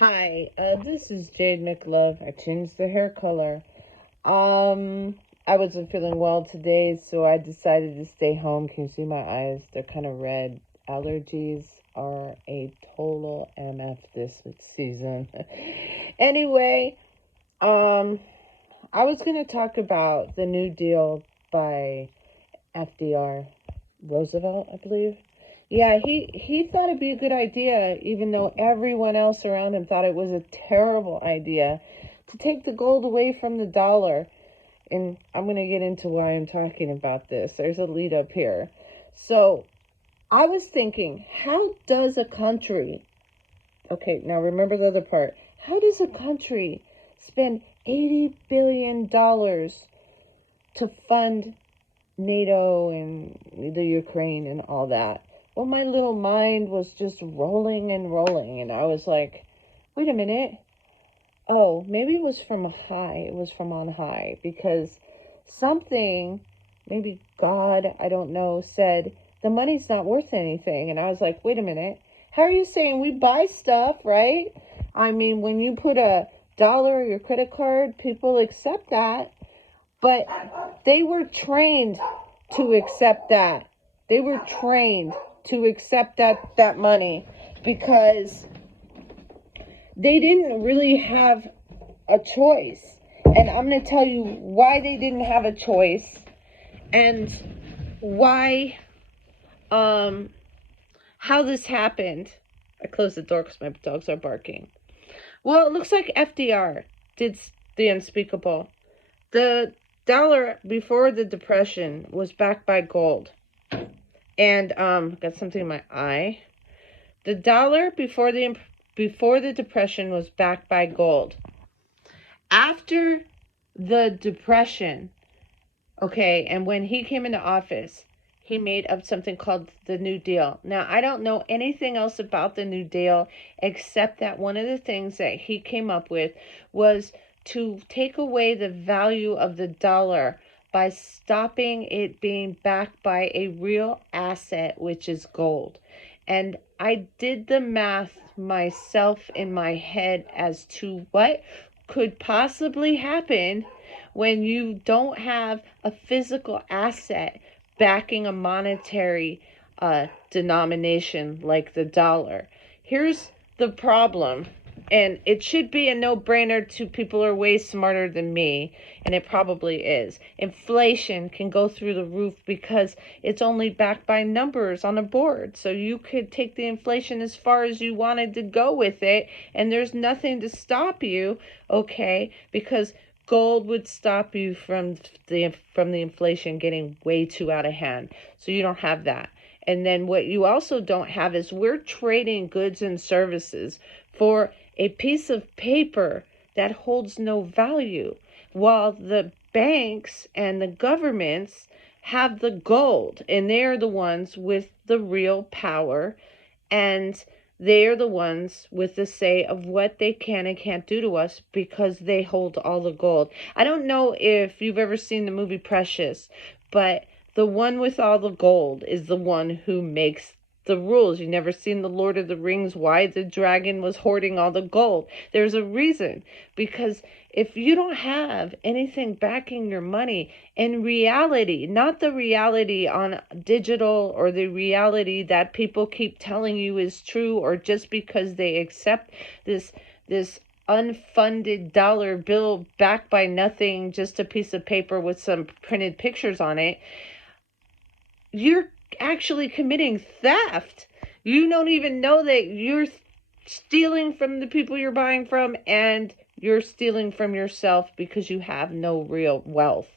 Hi, this is Jade McLove. I changed the hair color. I wasn't feeling well today, so I decided to stay home. Can you see my eyes? They're kind of red. Allergies are a total MF this season. Anyway, um, I was going to talk about the New Deal by FDR Roosevelt, I believe. Yeah, he thought it'd be a good idea, even though everyone else around him thought it was a terrible idea, to take the gold away from the dollar. And I'm going to get into why I'm talking about this. There's a lead up here. So I was thinking, how does a country, okay, now remember the other part, how does a country spend $80 billion to fund NATO and the Ukraine and all that? Well, my little mind was just rolling and rolling, and I was like, wait a minute. Oh, maybe it was from high. It was from on high, because something, maybe God, I don't know, said the money's not worth anything. And I was like, wait a minute. How are you saying we buy stuff, right? I mean, when you put a dollar or your credit card, people accept that. But they were trained to accept that. They were trained to accept that money, because they didn't really have a choice. And I'm going to tell you why they didn't have a choice, and why, how this happened. I closed the door because my dogs are barking. Well, it looks like FDR did the unspeakable. The dollar before the Depression was backed by gold. And got something in my eye. The dollar before the Depression was backed by gold. After the Depression, okay, and when he came into office, he made up something called the New Deal. Now, I don't know anything else about the New Deal except that one of the things that he came up with was to take away the value of the dollar by stopping it being backed by a real asset, which is gold. And I did the math myself in my head as to what could possibly happen when you don't have a physical asset backing a monetary denomination like the dollar. Here's the problem, and it should be a no-brainer to people who are way smarter than me, and it probably is. Inflation can go through the roof because it's only backed by numbers on a board. So you could take the inflation as far as you wanted to go with it, and there's nothing to stop you, okay? Because gold would stop you from the inflation getting way too out of hand. So you don't have that. And then what you also don't have is we're trading goods and services for a piece of paper that holds no value, while the banks and the governments have the gold, and they're the ones with the real power, and they're the ones with the say of what they can and can't do to us because they hold all the gold. I don't know if you've ever seen the movie Precious, but the one with all the gold is the one who makes the rules. You never seen the Lord of the Rings, why the dragon was hoarding all the gold. There's a reason, because if you don't have anything backing your money in reality, not the reality on digital or the reality that people keep telling you is true, or just because they accept this unfunded dollar bill backed by nothing, just a piece of paper with some printed pictures on it, you're actually committing theft. You don't even know that you're stealing from the people you're buying from, and you're stealing from yourself because you have no real wealth.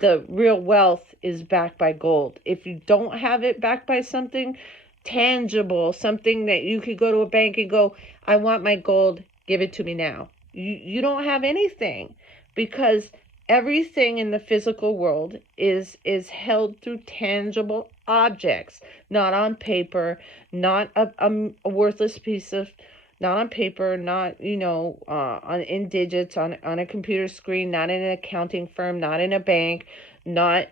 The real wealth is backed by gold. If you don't have it backed by something tangible, something that you could go to a bank and go, I want my gold, give it to me now. You don't have anything, because everything in the physical world is held through tangible objects, not on paper, not a worthless piece of, not on paper, not, in digits, on a computer screen, not in an accounting firm, not in a bank, not,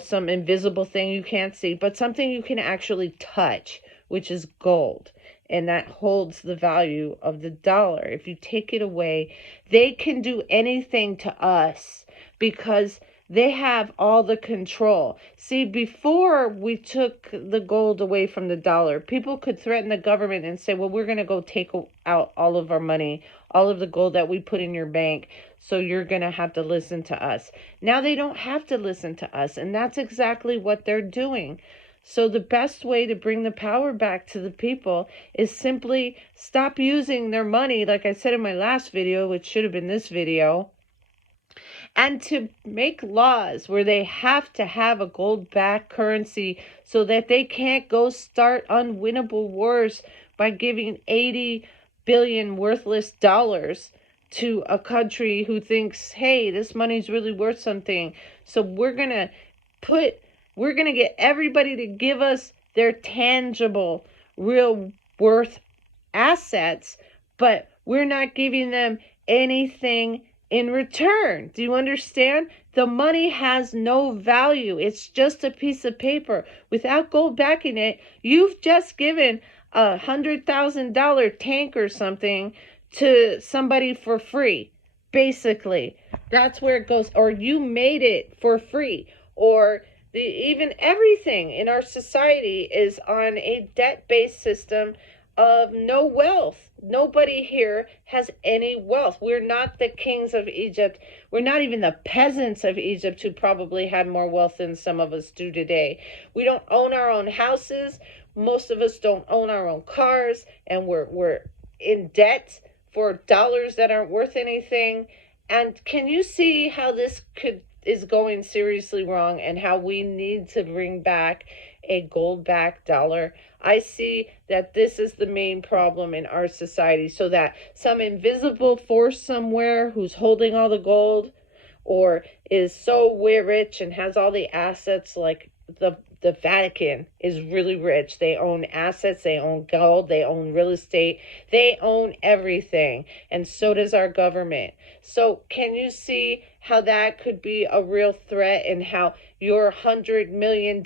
some invisible thing you can't see, but something you can actually touch, which is gold. and that holds the value of the dollar. If you take it away, they can do anything to us because they have all the control. See, before we took the gold away from the dollar, people could threaten the government and say, well, we're going to go take out all of our money, all of the gold that we put in your bank, so you're going to have to listen to us. Now they don't have to listen to us, and that's exactly what they're doing. So the best way to bring the power back to the people is simply stop using their money, like I said in my last video, which should have been this video, and to make laws where they have to have a gold-backed currency so that they can't go start unwinnable wars by giving 80 billion worthless dollars to a country who thinks, hey, this money's really worth something. So we're going to get everybody to give us their tangible, real worth assets, but we're not giving them anything in return. Do you understand? The money has no value. It's just a piece of paper. Without gold backing it, you've just given $100,000 tank or something to somebody for free. Basically, that's where it goes. Or you made it for free. Or even everything in our society is on a debt-based system of no wealth. Nobody here has any wealth. We're not the kings of Egypt. We're not even the peasants of Egypt who probably had more wealth than some of us do today. We don't own our own houses. Most of us don't own our own cars, and we're in debt for dollars that aren't worth anything. And can you see how this is going seriously wrong, and how we need to bring back a gold-backed dollar? I see that this is the main problem in our society, so that some invisible force somewhere who's holding all the gold or is so rich and has all the assets, like the Vatican is really rich. They own assets, they own gold, they own real estate, they own everything, and so does our government. So can you see how that could be a real threat, and how your $100 million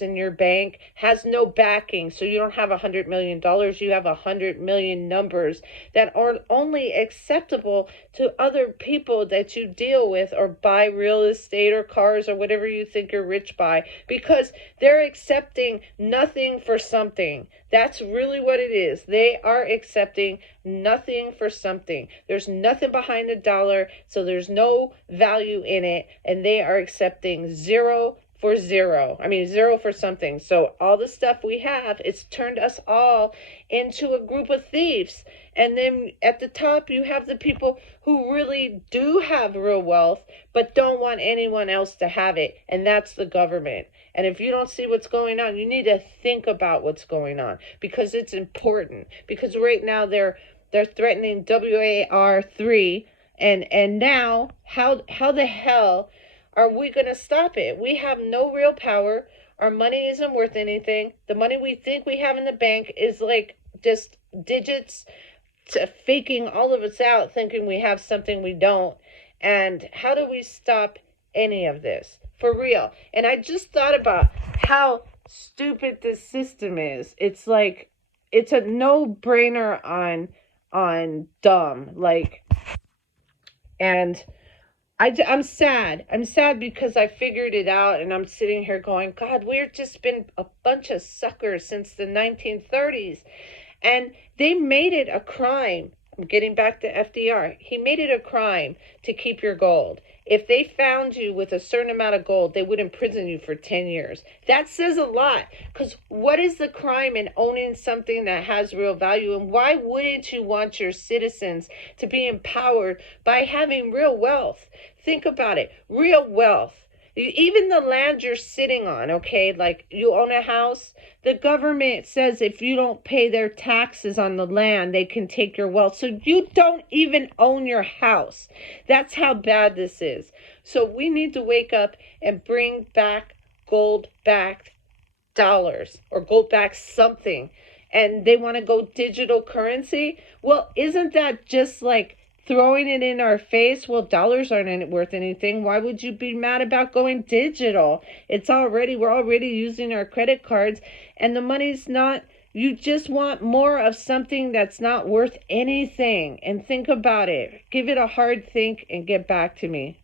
in your bank has no backing? So you don't have $100 million, you have 100 million numbers that are only acceptable to other people that you deal with or buy real estate or cars or whatever you think you're rich by, because they're accepting nothing for something. That's really what it is. They are accepting nothing for something. There's nothing behind the dollar, so there's no value in it, and they are accepting zero for zero. Zero for something. So all the stuff we have, it's turned us all into a group of thieves. And then at the top, you have the people who really do have real wealth, but don't want anyone else to have it. And that's the government. And if you don't see what's going on, you need to think about what's going on, because it's important. Because right now they're threatening WAR3, and now how the hell are we going to stop it? We have no real power. Our money isn't worth anything. The money we think we have in the bank is like just digits, faking all of us out, thinking we have something we don't. And how do we stop any of this? For real. And I just thought about how stupid this system is. It's like, it's a no-brainer on dumb. And I'm sad. I'm sad because I figured it out, and I'm sitting here going, God, we've just been a bunch of suckers since the 1930s. And they made it a crime. I'm getting back to FDR. He made it a crime to keep your gold. If they found you with a certain amount of gold, they would imprison you for 10 years. That says a lot, because what is the crime in owning something that has real value? And why wouldn't you want your citizens to be empowered by having real wealth? Think about it. Real wealth. Even the land you're sitting on, okay, like you own a house, the government says if you don't pay their taxes on the land, they can take your wealth. So you don't even own your house. That's how bad this is. So we need to wake up and bring back gold-backed dollars, or gold-backed something. And they want to go digital currency. Well, isn't that just like throwing it in our face? Well, dollars aren't worth anything. Why would you be mad about going digital? We're already using our credit cards, and the money's not You just want more of something that's not worth anything. And think about it. Give it a hard think and get back to me.